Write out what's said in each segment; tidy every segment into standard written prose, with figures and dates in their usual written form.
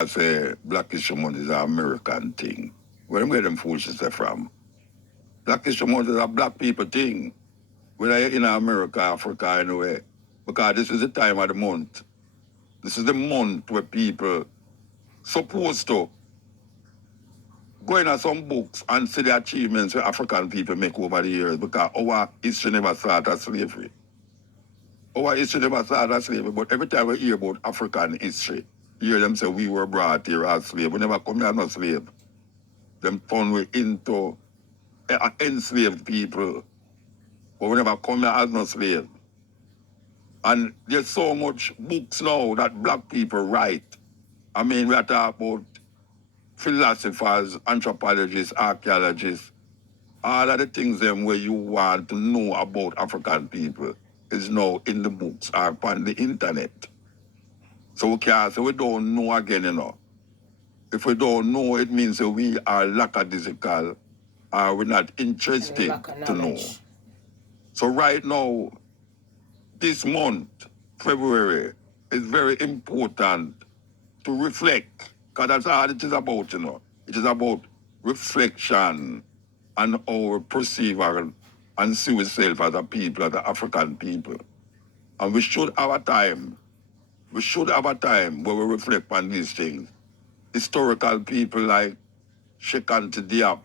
I say Black History Month is an American thing. Where them get them foolishness from? Black History Month is a black people thing. Whether you're in America, Africa, anywhere. Because this is the time of the month. This is the month where people supposed to go into some books and see the achievements that African people make over the years, because our history never started as slavery. Our history never started as slavery, but every time we hear about African history, you hear them say we were brought here as slaves. We never come here as no slave. Them turn we into enslaved people, but we never come here as no slave. And there's so much books now that black people write. I mean, we are talking about philosophers, anthropologists, archaeologists, all of the things them where you want to know about African people is now in the books or on the internet. So we can't say we don't know again, you know. If we don't know, it means that we are lackadaisical or we're not interested to know. So right now, this month, February, is very important to reflect, because that's all it is about, you know. It is about reflection and how we perceive and see ourselves as a people, as an African people. And we should have a time. We should have a time where we reflect on these things. Historical people like Shekinah Diop,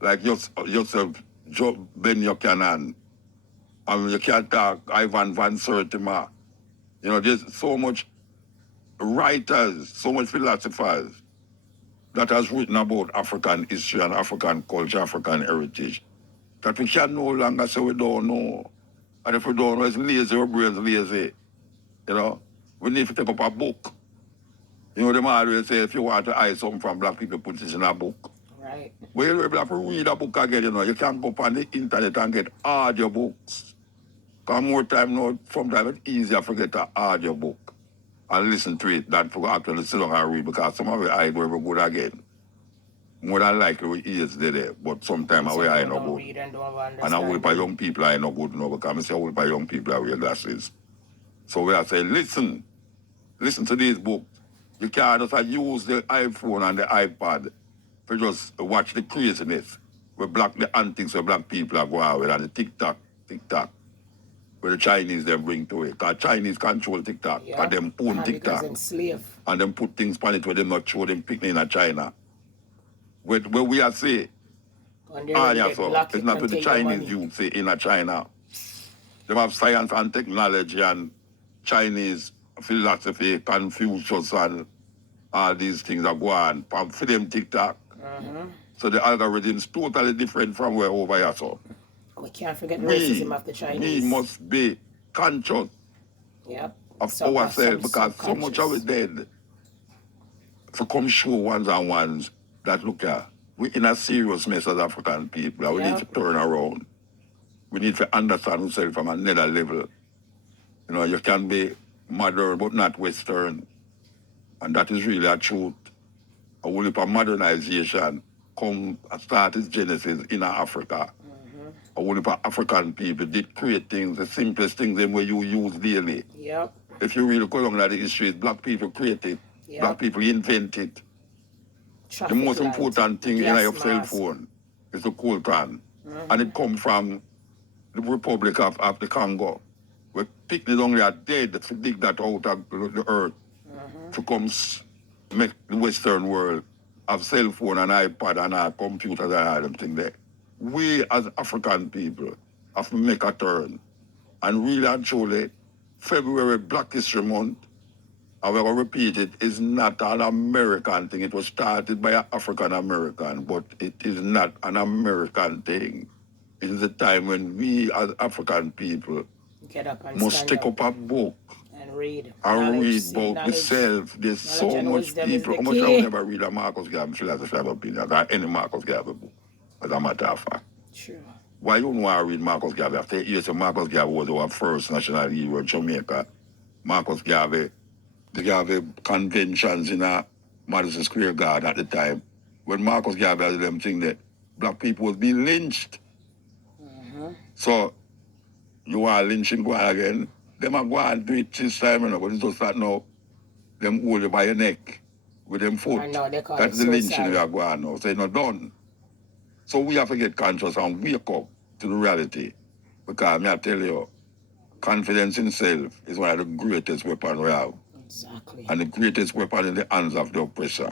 like yourself, Ben Buchanan, and you can't talk Ivan Van Sertima. You know, there's so much writers, so much philosophers that has written about African history and African culture, African heritage, that we can no longer say we don't know. And if we don't know, it's lazy, our brains lazy. You know, we need to take up a book. You know, them always say if you want to hide something from black people, put it in a book. Right. But you have to read a book again, you know. You can't go up on the internet and get audio books. Because more time now, sometimes it's easier to get an audio book and listen to it than to actually sit down and read, because some of it I go every good again. More than likely we ears there, but sometimes So I you no don't good. read and don't have And I will by understanding. young people I no good no, because I say all by young people I wear glasses. So we are saying, listen to these books. You can't just use the iPhone and the iPad to just watch the craziness. We block the antics where black people are going with, and the TikTok, where the Chinese them bring to it. Because Chinese control TikTok, and them own TikTok. And them put things on it where them not show them picnic in China. Where we are say, it's not what the Chinese youth say in China. They have science and technology and Chinese philosophy, Confucius and all these things are going on for them TikTok. So the algorithm's totally different from where over here. So we can't forget racism of the Chinese. We must be conscious of ourselves, because so much of it dead. To come show ones and ones that look at we in a serious mess as African people. We need to turn around. We need to understand ourselves from another level. You know, you can be modern but not Western. And that is really a truth. A whole heap of modernization come start its genesis in Africa. A whole heap of African people did create things, the simplest things them where you use daily. If you really go along at the history, black people created. Black people invented. The most important thing in your cell phone is the coltan. And it comes from the Republic of the Congo. Where picnics only are dead to dig that out of the earth to come make the Western world have cell phone and iPad and our computers and all them things there. We as African people have to make a turn. And really and truly, February Black History Month, I will repeat it, is not an American thing. It was started by an African American, but it is not an American thing. It is a time when we as African people must take up a book and read. And read about myself. There's so much people. How much I will never read a Marcus Garvey philosophy opinion or any Marcus Garvey book, as a matter of fact. Sure. Why you don't want to read Marcus Garvey? After years, Marcus Garvey was our first national hero in Jamaica. Marcus Garvey, the Garvey conventions in Madison Square Garden at the time, when Marcus Garvey had them thing that black people was being lynched. So, you want lynching go on again? Them are going to do it this time, you know, but it's just that now, them hold you by your neck. with them foot. I know, they call That's it the lynching suicide. we are going now. So it's not done. So we have to get conscious and wake up to the reality. Because I tell you, confidence in self is one of the greatest weapons we have. Exactly. And the greatest weapon in the hands of the oppressor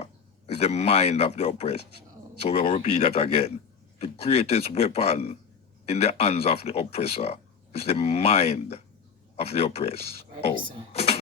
is the mind of the oppressed. So we'll repeat that again. The greatest weapon in the hands of the oppressor is the mind of the oppressed. Right, sir.